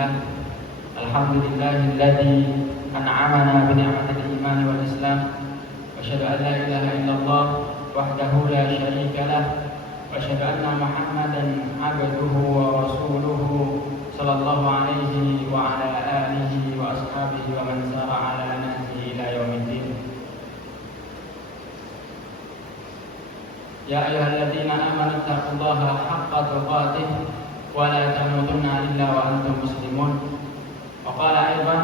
لله الحمد لله الذي أنعمنا بنعمة الإيمان والإسلام وأشهد أن لا إله إلا الله وحده لا شريك له وأشهد أن محمدا عبده ورسوله صلى الله عليه وعلى آله وأصحابه ومن سار على نهجه إلى يوم الدين. يا أيها الذين آمنوا اتقوا الله حق تقاته ولا تموتن إلا وأنتم مسلمون. وقال أيضا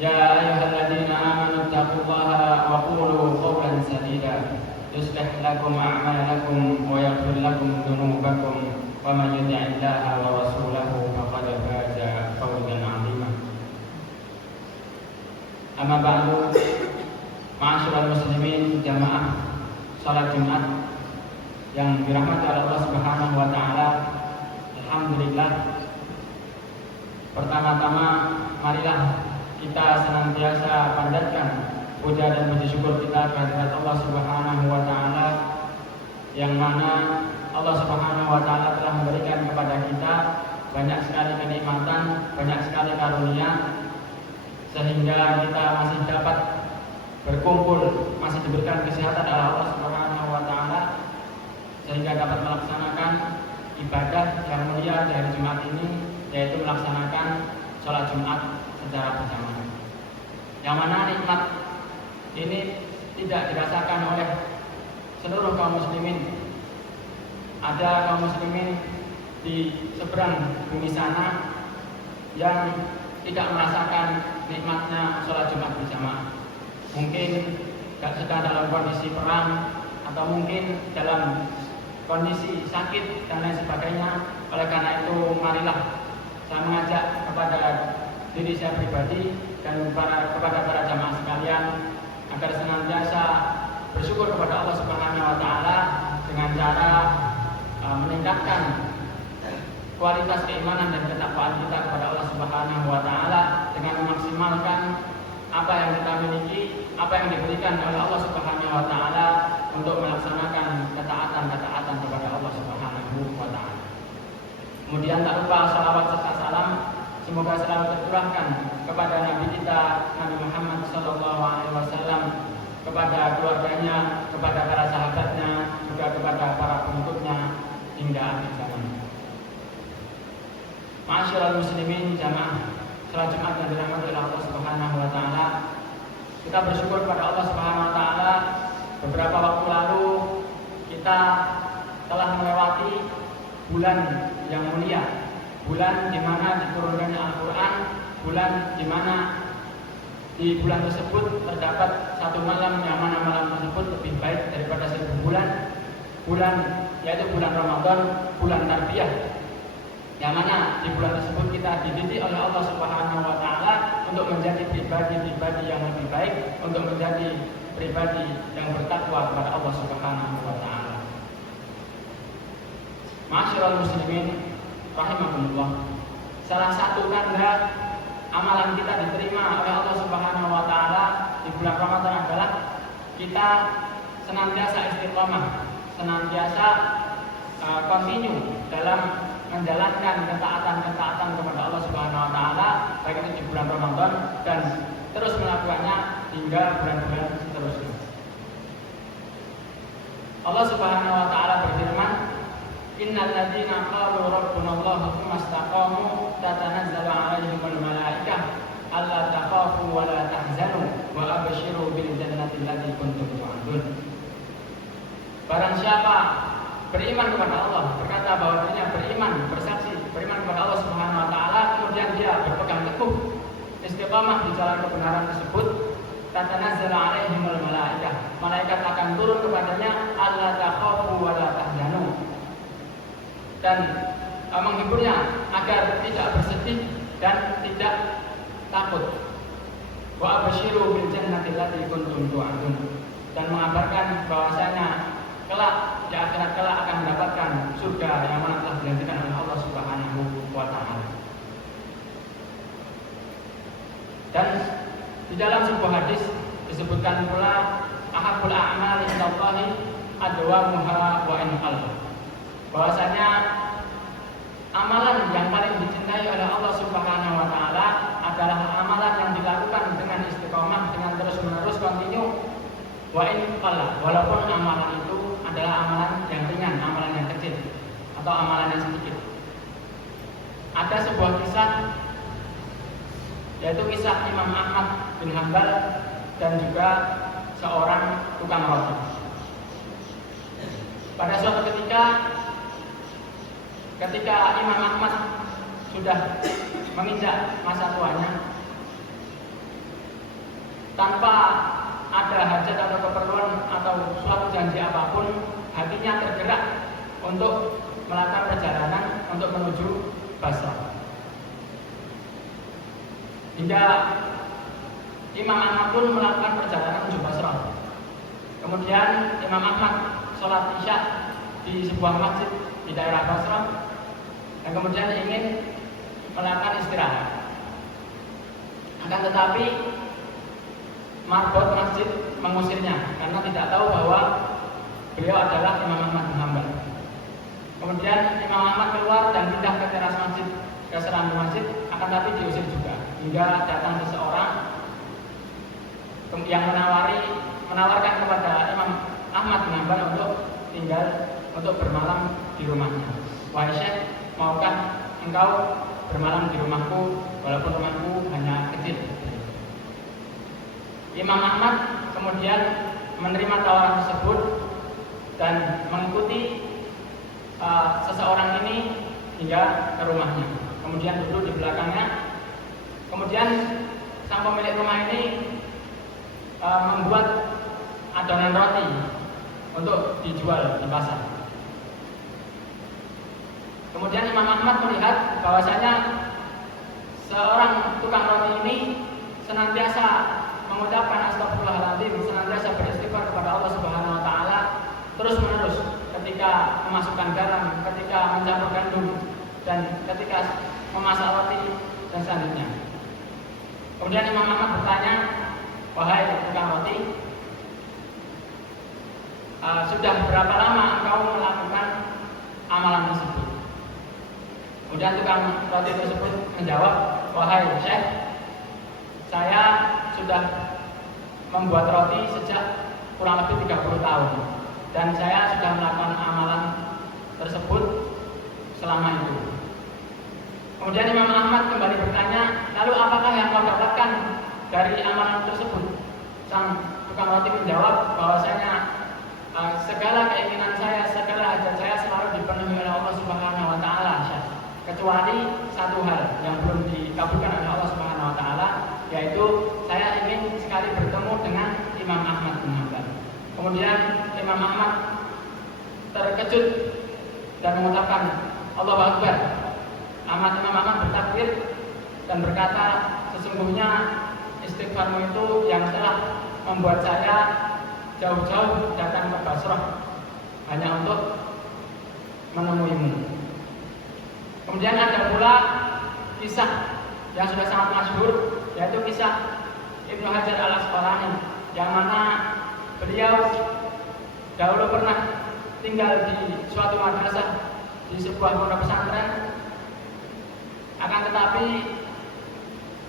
يا أيها الذين آمنوا اتقوا الله وقولوا قولا سديدا يصلح لكم أعمالكم ويغفر لكم ذنوبكم ومن يطع الله ورسوله فقد فاز فوزا عظيما. أما بعد ma'asyiral muslimin jamaah salat Jumat yang dirahmati oleh Allah Subhanahu wa taala. Alhamdulillah. Pertama-tama marilah kita senantiasa panjatkan puja dan puji syukur kita kehadirat Allah Subhanahu wa taala yang mana Allah Subhanahu wa taala telah memberikan kepada kita banyak sekali kenikmatan, banyak sekali karunia sehingga kita masih dapat berkumpul, masih diberikan kesehatan oleh Allah Subhanahu wa taala sehingga dapat melaksanakan ibadah yang mulia dari Jumat ini, yaitu melaksanakan sholat Jumat secara berjamaah. Yang mana nikmat ini tidak dirasakan oleh seluruh kaum muslimin. Ada kaum muslimin di seberang bumi sana yang tidak merasakan nikmatnya sholat Jumat berjamaah. Mungkin sedang dalam kondisi perang atau mungkin dalam kondisi sakit dan lain sebagainya. Oleh karena itu marilah saya mengajak kepada diri saya pribadi dan kepada para jamaah sekalian agar senantiasa bersyukur kepada Allah Subhanahu wa taala dengan cara meningkatkan kualitas keimanan dan ketakwaan kita kepada Allah Subhanahu wa taala dengan memaksimalkan apa yang kita miliki, apa yang diberikan oleh Allah Subhanahu wa taala untuk melaksanakan ketaatan kepada Allah Subhanahu wa taala. Kemudian tak lupa salawat serta salam semoga selalu tercurahkan kepada Nabi kita Nabi Muhammad sallallahu alaihi wasallam, kepada keluarganya, kepada para sahabatnya, juga kepada para pengikutnya hingga akhir zaman. Ma'asyiral muslimin jamaah salat Jumat yang dirahmati oleh Allah Subhanahu wa taala. Kita bersyukur kepada Allah Subhanahu wa taala, beberapa waktu lalu kita telah melewati bulan yang mulia, bulan di mana diturunkannya Al-Qur'an, bulan di mana di bulan tersebut terdapat satu malam yang mana malam tersebut lebih baik daripada 1000 bulan yaitu bulan Ramadan, bulan tarbiyah, yang mana di bulan tersebut kita dididik oleh Allah Subhanahu wa taala untuk menjadi pribadi-pribadi yang lebih baik, untuk menjadi pribadi yang bertakwa kepada Allah Subhanahu wa taala. Ma'asyiral muslimin rahimakumullah. Salah satu tanda amalan kita diterima oleh Allah Subhanahu wa taala di bulan Ramadan adalah kita senantiasa istiqomah, senantiasa continue dalam menjalankan ketaatan kepada Allah Subhanahu wa taala baik itu di bulan Ramadan dan terus melakukannya hingga bulan-bulan seterusnya. Allah Subhanahu wa taala berfirman, "Innal ladzina qalu rabbunallahu tsumma istaqamu tatanazzalu 'alaihimul malaikah alla takhafu wa la tahzanu wa abshiru bil jannati allati kuntum tu'adun." Barang siapa beriman kepada Allah, berkata bahwa dirinya beriman, bersaksi beriman kepada Allah Subhanahu wa taala, kemudian dia berpegang teguh istiqamah di jalan kebenaran tersebut, tatanazzalu 'alaihimul malaikah, malaikat akan turun kepadanya, alla takhafu wa la tahzanu, dan menghiburnya agar tidak bersedih dan tidak takut. Wa abshiru bil jannati allati kuntum tu'adun, dan mengabarkan bahwasanya kelak di akhirat kelak akan mendapatkan surga yang mana telah dijanjikan oleh Allah Subhanahu wa taala. Dan di dalam sebuah hadis disebutkan pula ahabbul a'mali ilallahi adwamuha wa in qalla, bahwasanya amalan yang paling dicintai dicintai oleh Allah Subhanahu wa taala adalah amalan yang dilakukan dengan istiqomah, dengan terus-menerus kontinu. Wa in qalla, walaupun amalan itu adalah amalan yang ringan, amalan yang kecil atau amalan yang sedikit. Ada sebuah kisah, yaitu kisah Imam Ahmad bin Hanbal dan juga seorang tukang roti. Pada suatu ketika Imam Ahmad sudah menginjak masa tuanya, tanpa ada hajat atau keperluan atau suatu janji apapun, hatinya tergerak untuk melakukan perjalanan untuk menuju Basrah. Hingga Imam Ahmad pun melakukan perjalanan menuju Basrah. Kemudian Imam Ahmad sholat Isya di sebuah masjid di daerah Basrah, dan kemudian ingin melakukan istirahat. Akan tetapi marbot masjid mengusirnya karena tidak tahu bahwa beliau adalah Imam Ahmad bin Hanbal. Kemudian Imam Ahmad keluar dan pindah ke teras masjid, ke serambi masjid, akan tetapi diusir juga. Hingga datang seseorang yang menawarkan kepada Imam Ahmad bin Hanbal untuk tinggal, untuk bermalam di rumahnya. Wahai Syekh, maukah engkau bermalam di rumahku walaupun rumahku hanya kecil? Imam Ahmad kemudian menerima tawaran tersebut dan mengikuti seseorang ini hingga ke rumahnya. Kemudian duduk di belakangnya. Kemudian sang pemilik rumah ini membuat adonan roti untuk dijual di pasar. Kemudian Imam Ahmad melihat bahwasanya seorang tukang roti ini senantiasa mengucapkan astagfirullahaladzim, senantiasa beristighfar kepada Allah Subhanahu wa taala terus-menerus ketika memasukkan garam, ketika mencampur gandum, dan ketika memasak roti dan selanjutnya. Kemudian Imam Ahmad bertanya, wahai tukang roti, sudah berapa lama engkau melakukan amalan tersebut? Kemudian tukang roti tersebut menjawab, wahai Syekh, saya sudah membuat roti sejak kurang lebih 30 tahun dan saya sudah melakukan amalan tersebut selama itu. Kemudian Imam Ahmad kembali bertanya, lalu apakah yang kau dapatkan dari amalan tersebut? Sang tukang roti menjawab bahwasanya segala keinginan saya, segala hajat saya selalu dipenuhi oleh Allah Subhanahu wa taala, kecuali satu hal yang belum dikabulkan oleh Allah Subhanahu wa taala, yaitu saya ingin sekali bertemu dengan Imam Ahmad bin Hanbal. Kemudian Imam Ahmad terkejut dan mengucapkan Allahu Akbar. Imam Ahmad bertakbir dan berkata, sesungguhnya istighfarmu itu yang telah membuat saya jauh-jauh datang ke Basrah hanya untuk menemuimu. Kemudian ada pula kisah yang sudah sangat masyhur, yaitu kisah Ibnu Hajar Al-Asqalani, yang mana beliau dahulu pernah tinggal di suatu madrasah di sebuah pondok pesantren. Akan tetapi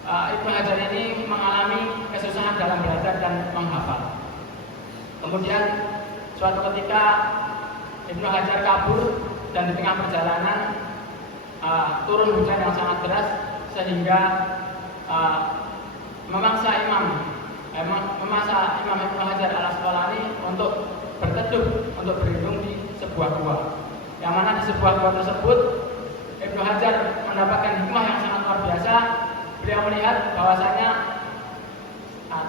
Ibnu Hajar ini mengalami kesusahan dalam belajar dan menghafal. Kemudian suatu ketika Ibnu Hajar kabur dan di tengah perjalanan turun hujan yang sangat deras sehingga memaksa Imam Ibnu Hajar Al-Asqalani untuk berteduh, untuk berlindung di sebuah gua. Yang mana di sebuah gua tersebut Ibnu Hajar mendapatkan hikmah yang sangat luar biasa. Beliau melihat bahwasanya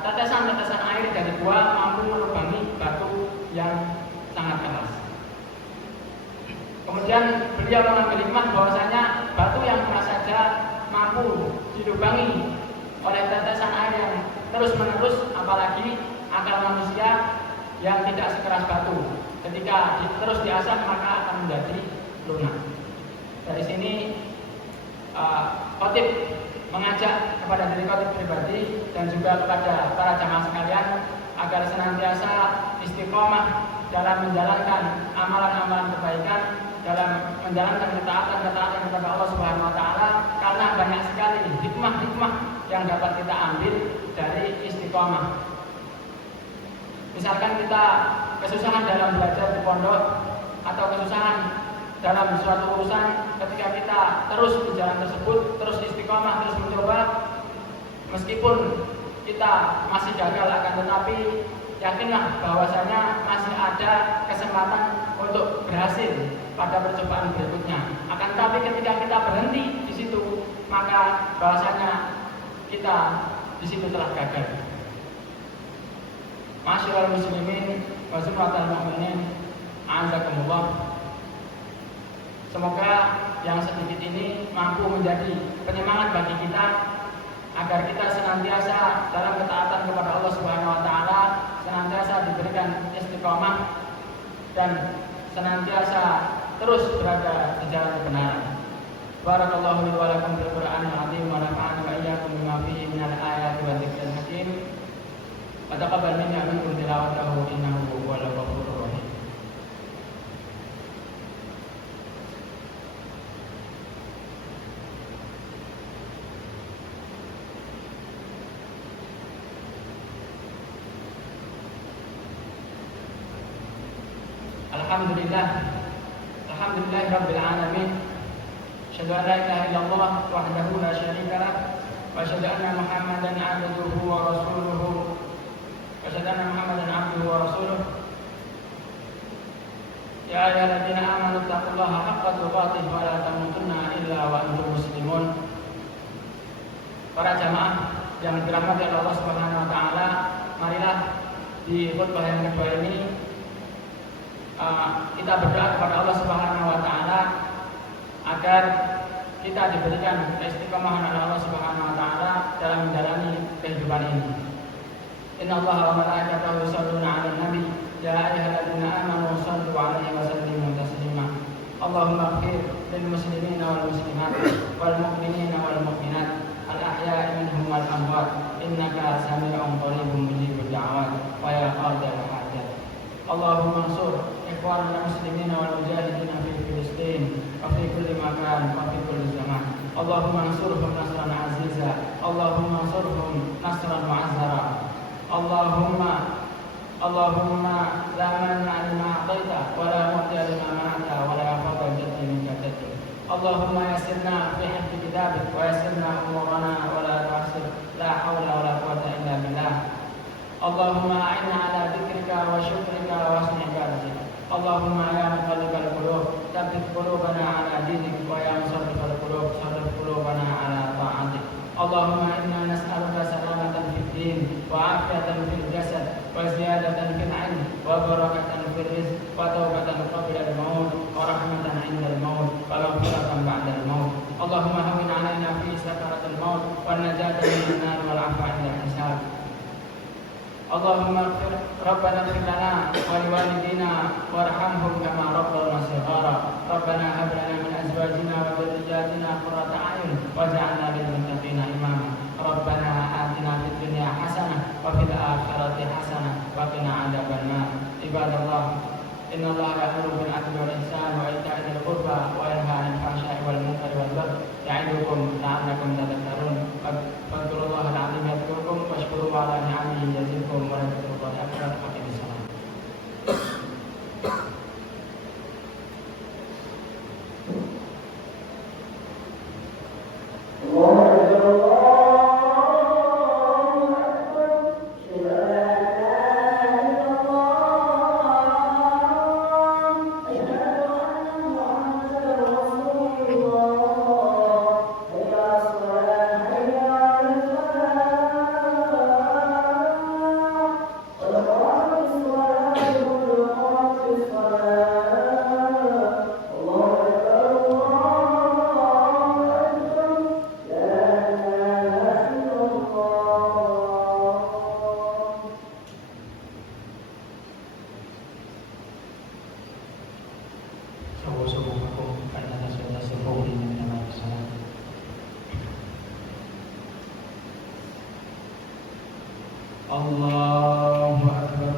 tetesan-tetesan air dari gua mampu melubangi batu yang sangat keras. Kemudian beliau mengambil hikmah bahwasanya batu yang keras saja mampu dilubangi oleh tetesan air yang terus-menerus, apalagi akal manusia yang tidak sekeras batu. Ketika terus diasah maka akan menjadi lunak. Dari sini khotib mengajak kepada diri khotib pribadi dan juga kepada para jamaah sekalian agar senantiasa istiqomah dalam menjalankan amalan-amalan kebaikan, dalam menjalankan ketaatan kepada Allah Subhanahu wa taala, sana banyak sekali hikmah-hikmah yang dapat kita ambil dari istiqomah. Misalkan kita kesusahan dalam belajar di pondok atau kesusahan dalam suatu urusan, ketika kita terus di jalan tersebut, terus istiqomah, terus mencoba, meskipun kita masih gagal, akan tetapi yakinlah bahwasanya masih ada kesempatan untuk berhasil pada percobaan berikutnya. Akan tetapi ketika kita berhenti di situ, maka bahwasanya kita di situ telah gagal. Masyiral muslimin wa zumratal mu'minin, a'azakumullah. Semoga yang sedikit ini mampu menjadi penyemangat bagi kita agar kita senantiasa dalam ketaatan kepada Allah Subhanahu wa taala, senantiasa diberikan istiqomah dan senantiasa terus berada di jalan kebenaran. Barakallahu li wa lakum bil Qur'anil azim wa nafa'ani wa iyyakum bima fihi minal ayati wa dzikril hakim. Wa taqabbal minna minkum tilawatahu innahu huwal ghafurur rahim. Alhamdulillah rabbil alamin. Asyhadu an la ilaha illallah wahdahu la syarika lah wa asyhadu anna Muhammadan 'abduhu wa rasuluhu. Ya ayyuhalladzina amanu taqullaha haqqa tuqatih wa la tamutunna illa wa antum muslimun. Para jamaah yang dirahmati Allah Subhanahu wa taala, marilah di khutbah yang kedua ini kita berdoa kepada Allah Subhanahu wa taala agar kita diberikan keistiqomahan oleh Allah Subhanahu wa taala dalam menjalani kehidupan ini. Innallaha wa malaikatahu yusholluna 'alan nabi ya ayyuhalladzina amanu shallu 'alaihi wa sallimu taslima. Allahumma ighfir lil muslimina wal muslimat wal mu'minina wal mu'minat al ahya'i minhum wal amwat innaka sami'un qaribun mujibud da'awat wa ya qadiyal hajat. Allahumma ansur ikhwanana muslimina wal mujahidina fi Filistin wa fi kulli makan wa fi kulli zaman. Allahumma ansurhum nasran aziza, Allahumma ansurhum nasran mu'azzara. Allahumma la mani'a lima a'taita wa la mu'tiya lima mana'ta wa la yanfa'u jaddi minka jaddi. Allahumma yassirna fi hifdzi kitabik wa yassirna umurana wa la tu'assir, la hawla wa la quwwata illa billah. Allahumma a'inna ala dzikrika wa syukrika wa husni ibadatik. Allahumma ya muqallibal qulub tsabbit qulubana ala dinik wa ya musarrifal qulub sarrif qulubana ala ta'atik. Allahumma inna nas'aluka salamatan fid din wa afiyatan fil jasad wa ziyadatan fil 'ilm wa barakatan fil rizq wa taubatan qabla al-maut wa rahmatan 'inda al-maut wa maghfiratan ba'da al-maut. Allahumma hawwin 'alaina fi sakaratil maut wa najatan minan nar wal 'afwa 'inda al-hisab. Allahumma Rabbana ighfir lana wa liwalidina warhamhum kama rabbayana shighara. Rabbana hab lana min azwajina wa dhurriyyatina qurrata a'yun waj'alna lil muttaqina imama. Rabbana atina fid dunya hasanah wa fil akhirati hasanah wa qina adzabannar. Ibadallah, innallaha ya'muru bil 'adli wal ihsani wa ita'i dzil qurba wa yanha 'anil fahsya'i wal munkari wal baghi ya'idukum la'allakum tadhakkarun. Fadhkurullaha al-'azim yadhkurkum washkuruhu 'ala ni'amihi yazidkum wa la takfurun. Aqimis salam. Allahu Akbar.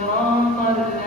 صراط